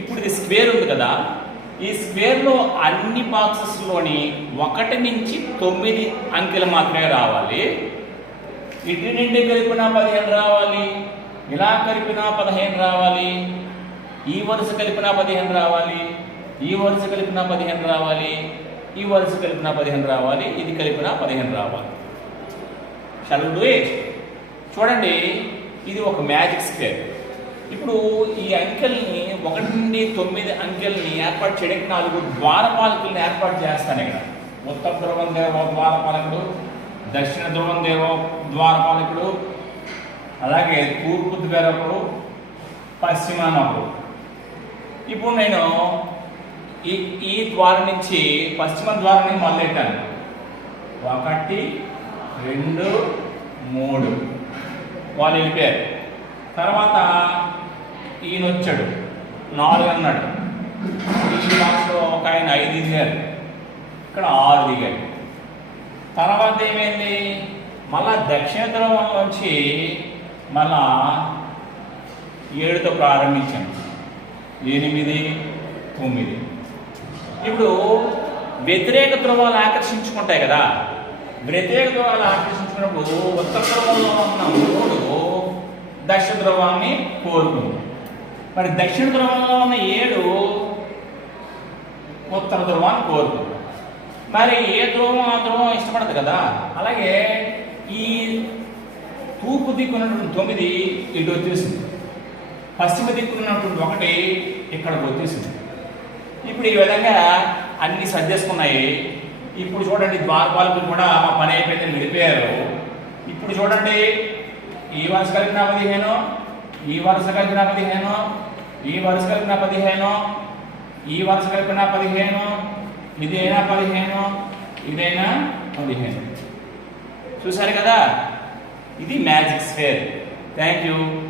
ఇప్పుడు ఇది స్క్వేర్ ఉంది కదా ఈ స్క్వేర్లో అన్ని బాక్సెస్లోని ఒకటి నుంచి తొమ్మిది అంకెలు మాత్రమే రావాలి. ఇటు నుండి కలిపిన పదిహేను రావాలి ఇలా కలిపిన పదిహేను రావాలి ఈ వరుస కలిపిన పదిహేను రావాలి ఈ వరుస కలిపిన పదిహేను రావాలి ఈ వరుస కలిపిన పదిహేను రావాలి ఇది కలిపిన పదిహేను రావాలి. షల్ డూ చూడండి ఇది ఒక మ్యాజిక్ స్క్వేర్. ఇప్పుడు ఈ అంకెల్ని ఒకటి నుండి తొమ్మిది అంకెల్ని ఏర్పాటు చేయడానికి నాలుగు ద్వారపాలకుల్ని ఏర్పాటు చేస్తాను ఇక్కడ. ఉత్తర ధ్రువం దేవ ద్వారపాలకుడు దక్షిణ ధ్రువం దేవ ద్వారపాలకుడు అలాగే తూర్పు ద్వేరకుడు పశ్చిమాన ఇప్పుడు నేను ఈ ఈ ద్వారం నుంచి పశ్చిమ ద్వారాన్ని మొదలెట్టాను. ఒకటి రెండు మూడు. వాళ్ళు వెళ్ళిపోయారు. తర్వాత ఈయన వచ్చాడు నాలుగు అన్నాడు. ఈ బాక్స్లో ఒక ఆయన ఐదు దిగారు. ఇక్కడ ఆరు దిగారు. తర్వాత ఏమైంది? మళ్ళా దక్షిణ ధ్రువంలోంచి మళ్ళా ఏడుతో ప్రారంభించాను ఎనిమిది తొమ్మిది. ఇప్పుడు వ్యతిరేక ధ్రువాలు ఆకర్షించుకుంటాయి కదా. వ్యతిరేక ధ్రువాలు ఆకర్షించుకున్నప్పుడు ఉత్తర ధ్రువంలో ఉన్న మూడు దక్షిణ ధ్రువాన్ని కోరుకుంది మరి దక్షిణ ధ్రువంలో ఉన్న ఏడు ఉత్తర ధ్రువాన్ని కోరుతుంది. మరి ఏ ధ్రువం ఆ ధ్రువం ఇష్టపడదు కదా? అలాగే ఈ తూర్పు దిక్కున్నటువంటి తొమ్మిది ఇటు వచ్చేసింది. పశ్చిమ దిక్కున్నటువంటి ఒకటి ఇక్కడికి వచ్చేసింది. ఇప్పుడు ఈ విధంగా అన్ని సర్దేసుకున్నాయి. ఇప్పుడు చూడండి ద్వారపాలకులు కూడా మా పని అయిపోయిందని విడిపోయారు. ఇప్పుడు చూడండి ఈ వరుస కలిగిన పదిహేను ఈ వరుస కలిపిన పదిహేను ఈ వరుస కలిపిన పదిహేను ఈ వరుస కలిపిన పదిహేను ఇదైనా పదిహేను ఇదైనా పదిహేను. చూశారు కదా? ఇది మ్యాజిక్ స్ఫేర్. Thank you.